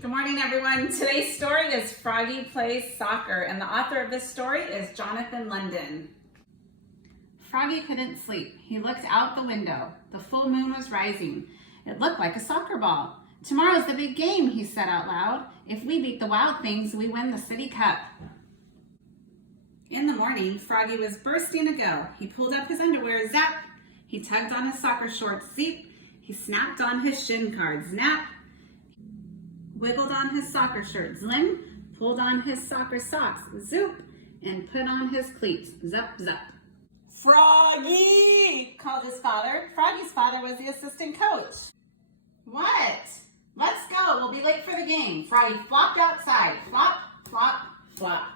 Good morning, everyone. Today's story is Froggy Plays Soccer, and the author of this story is Jonathan London. Froggy couldn't sleep. He looked out the window. The full moon was rising. It looked like a soccer ball. "Tomorrow's the big game," he said out loud. "If we beat the Wild Things, we win the city cup." In the morning, Froggy was bursting to go. He pulled up his underwear, zap. He tugged on his soccer shorts, zip. He snapped on his shin guard, snap. Wiggled on his soccer shirt, zlim, pulled on his soccer socks, zoop, and put on his cleats, zup, zup. "Froggy!" called his father. Froggy's father was the assistant coach. "What? Let's go, we'll be late for the game." Froggy flopped outside, flop, flop, flop.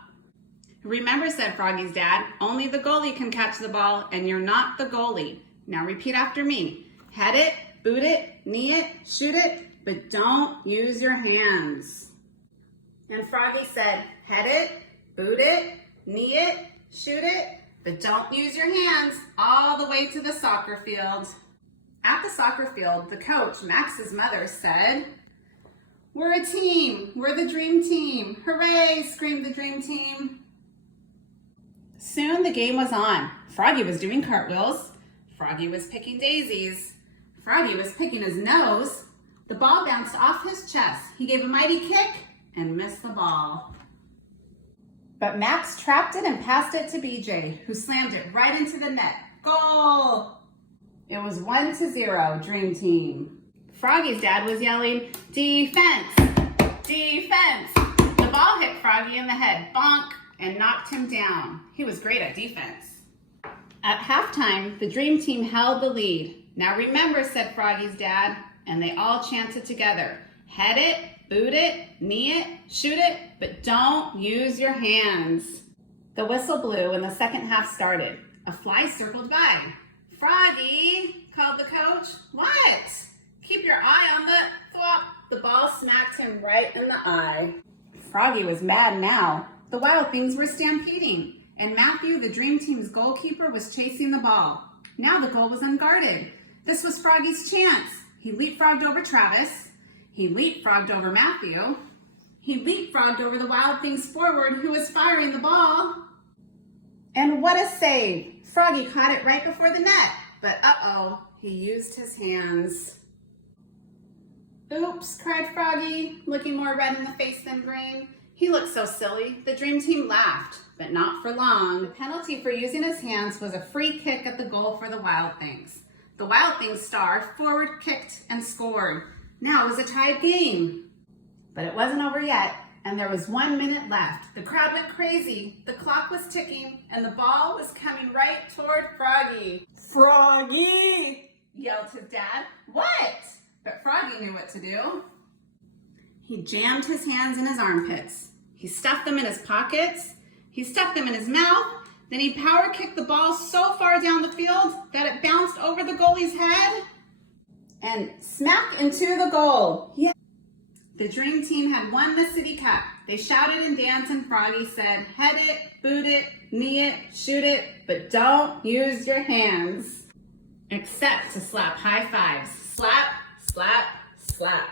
"Remember," said Froggy's dad, "only the goalie can catch the ball, and you're not the goalie. Now repeat after me. Head it, boot it, knee it, shoot it, but don't use your hands." And Froggy said, "Head it, boot it, knee it, shoot it, but don't use your hands," all the way to the soccer field. At the soccer field, the coach, Max's mother, said, "We're a team. We're the dream team. Hooray!" screamed the dream team. Soon the game was on. Froggy was doing cartwheels. Froggy was picking daisies. Froggy was picking his nose. The ball bounced off his chest. He gave a mighty kick and missed the ball. But Max trapped it and passed it to BJ, who slammed it right into the net. Goal! It was 1-0, Dream Team. Froggy's dad was yelling, "Defense! Defense!" The ball hit Froggy in the head, bonk, and knocked him down. He was great at defense. At halftime, the Dream Team held the lead. "Now remember," said Froggy's dad, and they all chanted together, "Head it, boot it, knee it, shoot it, but don't use your hands." The whistle blew and the second half started. A fly circled by. "Froggy," called the coach. "What?" "Keep your eye on the thwop." The ball smacked him right in the eye. Froggy was mad now. The Wild Things were stampeding, and Matthew, the Dream Team's goalkeeper, was chasing the ball. Now the goal was unguarded. This was Froggy's chance. He leapfrogged over Travis. He leapfrogged over Matthew. He leapfrogged over the Wild Things forward who was firing the ball. And what a save! Froggy caught it right before the net, but uh-oh, he used his hands. "Oops," cried Froggy, looking more red in the face than green. He looked so silly. The Dream Team laughed, but not for long. The penalty for using his hands was a free kick at the goal for the Wild Things. The Wild Things star forward kicked and scored. Now it was a tied game. But it wasn't over yet, and there was 1 minute left. The crowd went crazy. The clock was ticking, and the ball was coming right toward Froggy. "Froggy!" yelled his dad. "What?" But Froggy knew what to do. He jammed his hands in his armpits. He stuffed them in his pockets. He stuffed them in his mouth. Then he power kicked the ball so far down the field that it bounced over the goalie's head and smack into the goal. Yeah. The Dream Team had won the city cup. They shouted and danced, and Froggy said, "Head it, boot it, knee it, shoot it, but don't use your hands." Except to slap high fives. Slap, slap, slap.